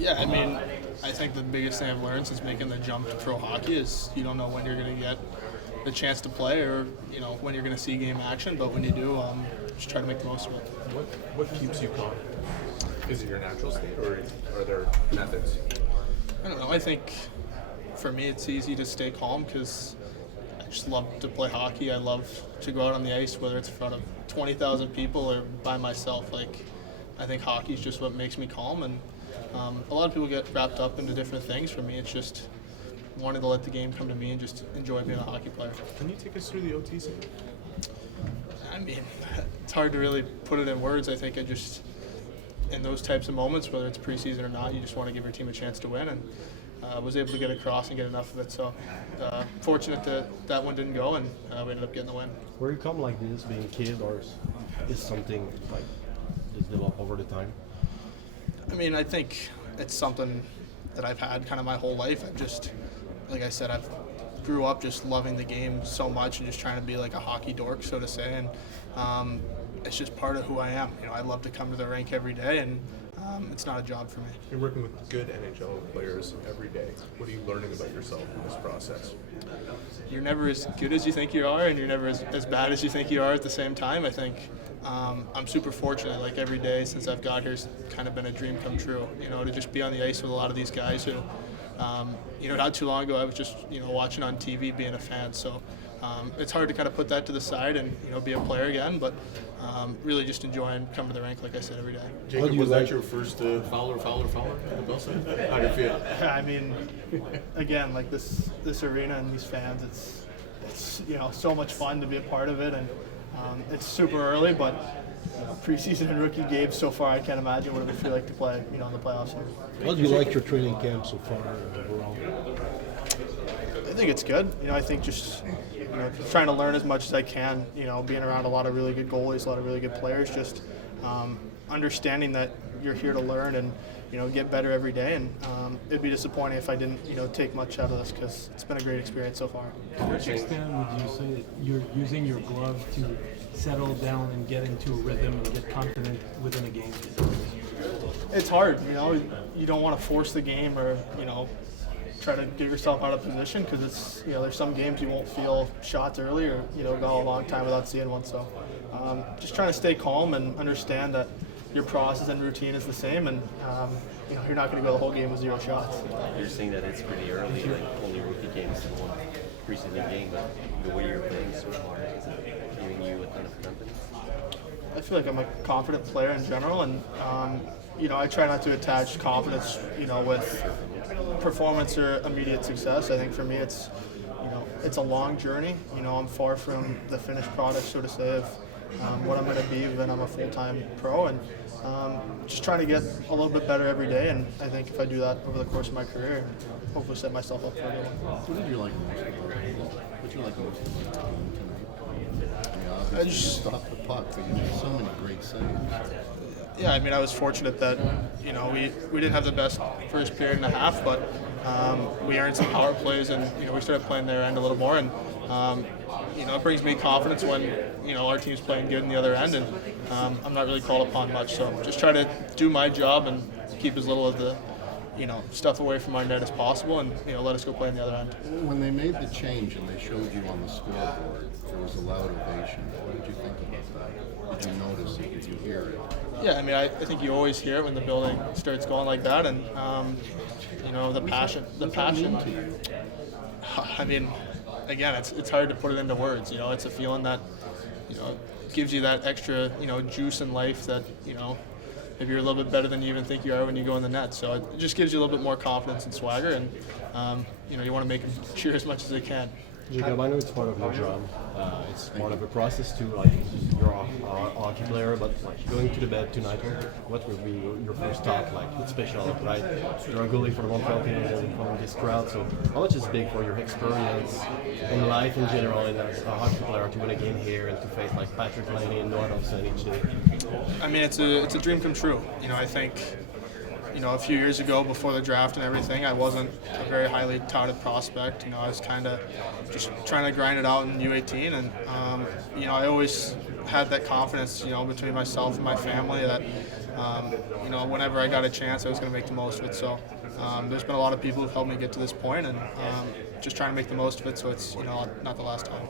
Yeah, I mean, I think the biggest thing I've learned since making the jump to pro hockey is you don't know when you're going to get the chance to play or, when you're going to see game action. But when you do, just try to make the most of it. What keeps you calm? Is it your natural state, or are there methods? I don't know. I think for me it's easy to stay calm because I just love to play hockey. I love to go out on the ice, whether it's in front of 20,000 people or by myself. I think hockey is just what makes me calm, and a lot of people get wrapped up into different things. For me, it's just wanting to let the game come to me and just enjoy being a hockey player. Can you take us through the OT scene? I mean, it's hard to really put it in words. I think in those types of moments, whether it's preseason or not, you just want to give your team a chance to win, and was able to get across and get enough of it. So fortunate that one didn't go, and we ended up getting the win. Where you come like this, being a kid, or is something like just develop over the time? I mean, I think it's something that I've had kind of my whole life. I've just, like I said, I've grew up just loving the game so much and just trying to be like a hockey dork, so to say, and it's just part of who I am. I love to come to the rink every day, and it's not a job for me. You're working with good NHL players every day. What are you learning about yourself in this process? You're never as good as you think you are, and you're never as bad as you think you are at the same time. I think I'm super fortunate. Like every day since I've got here, it's kind of been a dream come true. To just be on the ice with a lot of these guys who, not too long ago I was just watching on TV, being a fan. So it's hard to kind of put that to the side and be a player again, but really just enjoying coming to the rink, like I said, every day. Jacob, was that your first Fowler at the Bell Center? How do you feel? I mean, again, like this arena and these fans, it's so much fun to be a part of it, and it's super early, but preseason and rookie games so far, I can't imagine what it would feel like to play in the playoffs here. How do you like your training camp so far overall? I think it's good. I think just trying to learn as much as I can. Being around a lot of really good goalies, a lot of really good players. Just understanding that you're here to learn and get better every day. And it'd be disappointing if I didn't take much out of this because it's been a great experience so far. To which extent would you say that you're using your glove to settle down and get into a rhythm and get confident within a game? It's hard. You don't want to force the game or try to get yourself out of position because it's there's some games you won't feel shots early or go a long time without seeing one. So just trying to stay calm and understand that your process and routine is the same, and you're not going to go the whole game with 0 shots. You're saying that it's pretty early, like only rookie games and one preseason game, but the way you're playing so far, is it giving you a ton of confidence? I feel like I'm a confident player in general, and I try not to attach confidence with performance or immediate success. I think for me it's a long journey. I'm far from the finished product, so to say, of what I'm going to be when I'm a full-time pro, and just trying to get a little bit better every day. And I think if I do that over the course of my career, hopefully set myself up for a good one. What did you like most about it? What did you like most about the game tonight? I just stopped the puck, but you did so many great saves. Yeah, I mean, I was fortunate that we didn't have the best first period and a half, but we earned some power plays, and we started playing their end a little more, and it brings me confidence when our team's playing good in the other end, and I'm not really called upon much, so just try to do my job and keep as little of the stuff away from our net as possible, and let us go play in the other end. When they made the change and they showed you on the scoreboard, there was a loud ovation. What did you think about that? Did you notice it? Did you hear it? Yeah, I mean, I think you always hear it when the building starts going like that, and the passion. I mean, again, it's hard to put it into words. It's a feeling that gives you that extra juice in life that maybe you're a little bit better than you even think you are when you go in the net. So it just gives you a little bit more confidence and swagger, and you want to make them cheer as much as they can. Jacob, I know it's part of your job. It's part of a process too. Like you're a hockey player, but like going to the bed tonight, what will be your first thought? Like it's special, right? You're a goalie for the Montreal Canadiens from this crowd. So how much is big for your experience in life in general, and as a hockey player to win a game here and to face like Patrick Laney and Noah Donson each day? I mean, it's a dream come true. I think. A few years ago, before the draft and everything, I wasn't a very highly touted prospect. I was kind of just trying to grind it out in U18, and I always had that confidence, between myself and my family that you know, whenever I got a chance, I was going to make the most of it. So there's been a lot of people who've helped me get to this point, and just trying to make the most of it so it's, you know, not the last time.